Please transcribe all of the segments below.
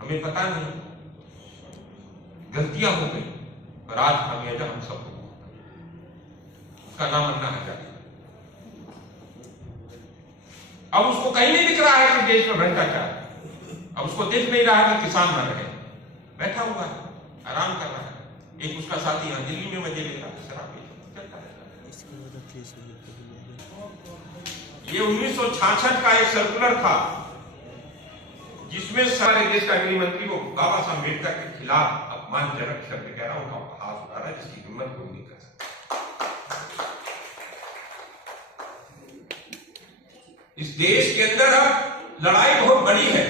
हमें पता नहीं, गलतियां हो गई, पर आज खामियाजा हम सबको उसका नाम अन्ना हजारे। अब उसको कहीं नहीं दिख रहा है कि देश में भ्रष्टाचार, अब उसको देख नहीं रहा है कि किसान मर रहे, बैठा हुआ है, आराम कर रहा है। एक उसका साथी यहाँ दिल्ली में मजे ले रहा है, शराब चलता रहता है। ये 1966 का एक सर्कुलर था जिसमें सारे देश का गृह मंत्री को बाबा साहब अम्बेडकर के खिलाफ अपमानजनक शब्द कह रहा, उनका उपहास उठा रहा है, जिसकी हिम्मत कोई नहीं कर सकता। इस देश के अंदर अब लड़ाई बहुत बड़ी है।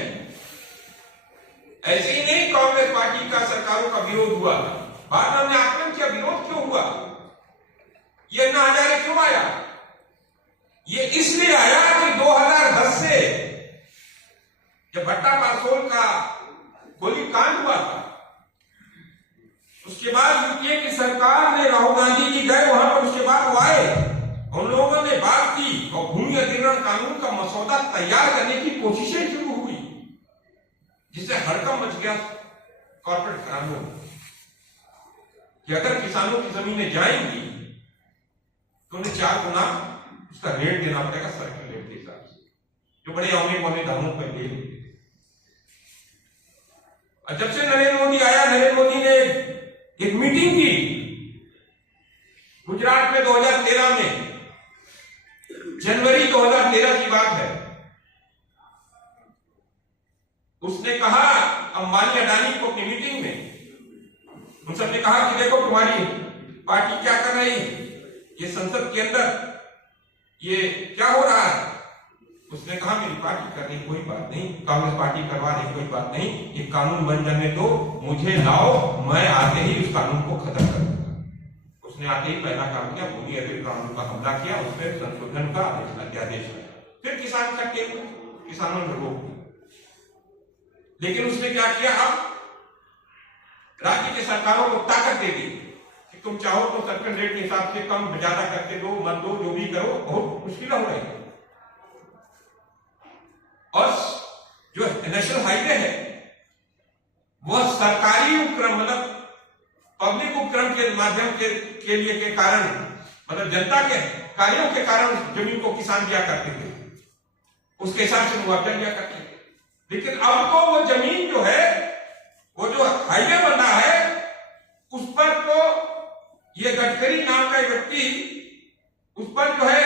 ऐसे ही नहीं कांग्रेस पार्टी का सरकारों का विरोध हुआ, बाद में हमने आकलन किया विरोध क्यों हुआ, ये अन्ना हजारे क्यों आया। ये इसलिए आया कि 2010 से जब भट्टा पासोल का गोलीकांड हुआ था, उसके बाद यूपीए की सरकार ने, राहुल गांधी जी गए वहां पर, उसके बाद वो आए, उन लोगों ने बात की और भूमि अधिग्रहण कानून का मसौदा तैयार करने की कोशिशें शुरू हुई, जिससे हड़कंप मच गया कॉर्पोरेट घरानों कि अगर किसानों की जमीनें जाएंगी तो उन्हें 4 गुना उसका रेट देना पड़ेगा सर्किल रेट के हिसाब से, जो बड़े औने पौने दामों पर ले लेते। और जब से नरेंद्र मोदी आया, नरेंद्र मोदी ने एक मीटिंग की गुजरात में 2013 में, जनवरी 2013 की बात है। उसने कहा अंबानी अडानी को अपनी मीटिंग में, उन सबने कहा कि देखो तुम्हारी पार्टी क्या कर रही, ये संसद के अंदर ये क्या हो रहा है। उसने कहा मेरी पार्टी कर रही कोई बात नहीं, कांग्रेस पार्टी करवा रही कोई बात नहीं, ये कानून बन जाने दो, मुझे लाओ, मैं आते ही उस कानून को खत्म कर दूंगा। उसने आते ही पहला काम किया, भूमि अधिग्रहण कानून का हमला किया, उसमें संशोधन का अध्यादेश किया। फिर किसान इकट्ठे हुए, किसानों ने रोक दिया। लेकिन उसने क्या किया, अब राज्य की सरकारों को ताकत दे दी कि तुम चाहो तो सर्किल रेट के हिसाब से कम ज्यादा करके दो, मत दो, जो भी करो, बहुत मुश्किल हो रही है। और जो नेशनल हाईवे है वह सरकारी उपक्रम, मतलब पब्लिक उपक्रम के माध्यम के लिए के कारण, मतलब जनता के कार्यों के कारण जमीन को किसान दिया करते थे, उसके हिसाब से मुआवजा दिया करते थे। लेकिन अब तो वो जमीन जो है, वो जो हाईवे बना है, उस पर तो ये गडकरी नाम का व्यक्ति उस पर जो है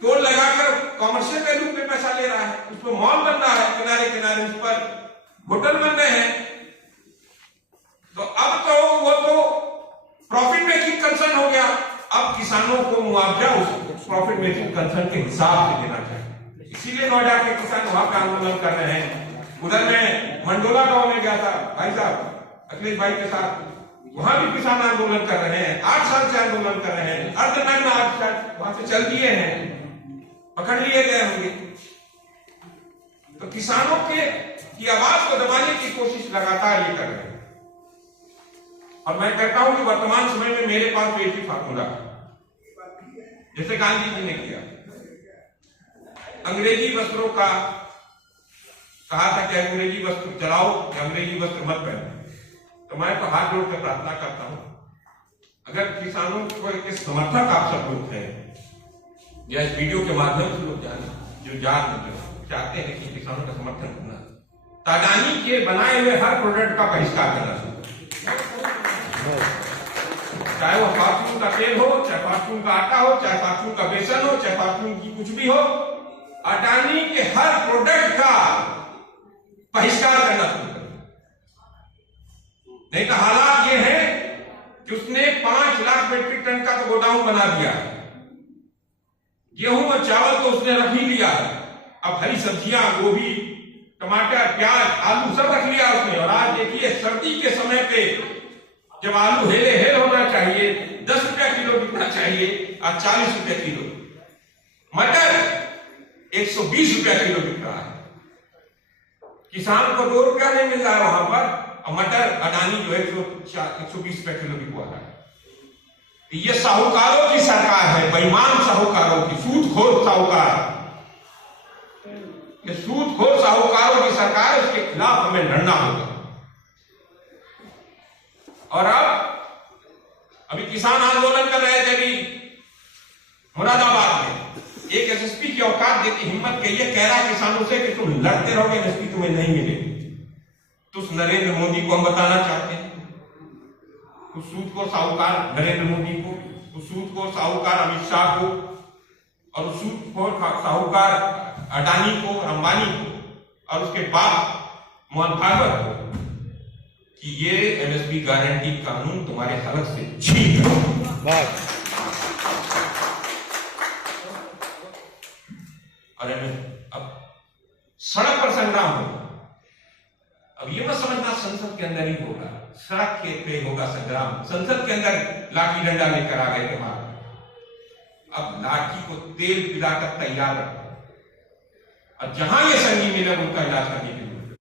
टोल लगाकर कॉमर्शियल वैल्यू पे पैसा ले रहा है, उस पर मॉल बन रहा है किनारे किनारे, उस पर होटल बन रहे हैं। तो अब तो वो तो प्रॉफिट मेकिंग कंसर्न हो गया, अब किसानों को मुआवजा उस प्रॉफिट मेकिंग कंसर्न के हिसाब से देना चाहिए। इसीलिए नोएडा के किसान वहां पे आंदोलन कर रहे हैं। उधर में मंडोला गांव में गया था भाई साहब अखिलेश भाई के साथ, वहां भी किसान आंदोलन कर रहे हैं, 8 साल से आंदोलन कर रहे हैं, अर्धनग्न आज वहां से चल दिए हैं, पकड़ लिए गए होंगे। तो किसानों की आवाज को दबाने की कोशिश लगातार ये कर रहे हैं। और मैं कहता हूं कि वर्तमान समय में मेरे पास तो एक ही फार्मूला, जैसे गांधी जी ने किया, अंग्रेजी वस्त्रों का कहा था कि अंग्रेजी वस्त्र चलाओ या अंग्रेजी वस्त्र मत पहनो। तो मैं तो हाथ जोड़कर प्रार्थना करता हूं, अगर किसानों के समर्थक आप सब लोग हैं या इस वीडियो के माध्यम से लोग जो चाहते हैं कि किसानों का समर्थन करना, अडानी के बनाए हुए हर प्रोडक्ट का बहिष्कार करना शुरू, चाहे वो फॉर्चून का तेल हो, चाहे फॉर्चून का आटा हो, चाहे फॉर्चून का बेसन हो, चाहे फॉर्चून की कुछ भी हो, अडानी के हर प्रोडक्ट का बहिष्कार करना शुरू कर। नहीं तो हालात ये है कि उसने 5 लाख मीट्रिक टन का तो गोदाम बना दिया है, गेहूं और चावल तो उसने रख ही लिया है, अब हरी सब्जियां, गोभी, टमाटर, प्याज, आलू सब रख लिया उसने। और आज देखिए सर्दी के समय पे जब आलू हेले हेल होना चाहिए, 10 रुपया किलो बिकना चाहिए, आज 40 रुपया किलो। मटर 120 रुपया किलो बिक रहा है, किसान को 2 रुपया नहीं मिल रहा है वहां पर, और मटर अडानी जो है 120 रुपया किलो बिकवा रहा है। ये साहूकारों की सरकार है, बेईमान साहूकारों की, सूदखोर साहूकार, ये सूदखोर साहूकारों की सरकार, उसके खिलाफ हमें लड़ना होगा। और अब अभी किसान आंदोलन कर रहे थे अभी मुरादाबाद में, एक एसएसपी की औकात देखी, हिम्मत के ये कह रहा है किसानों से कि तुम लड़ते रहोगे, एसएसपी तुम्हें नहीं मिलेगी। तो उस नरेंद्र मोदी को हम बताना चाहते हैं, उस सूदखोर साहूकार नरेंद्र मोदी को, उस सूदखोर साहूकार अमित शाह को, और उस सूदखोर साहूकार अडानी को, अंबानी को, और उसके बाप मोहन भागवत को कि ये एमएसपी गारंटी कानून तुम्हारे हलक से छीन लो। और अब सड़क पर संग्राम होगा। अब ये मत समझना संसद के अंदर ही होगा, सड़क के पे होगा संग्राम। संसद के अंदर लाठी डंडा लेकर आ गए तुम्हारा, अब लाठी को तेल पिलाकर तैयार रखो, और जहां ये संगी मिले उनका इलाज करने के लिए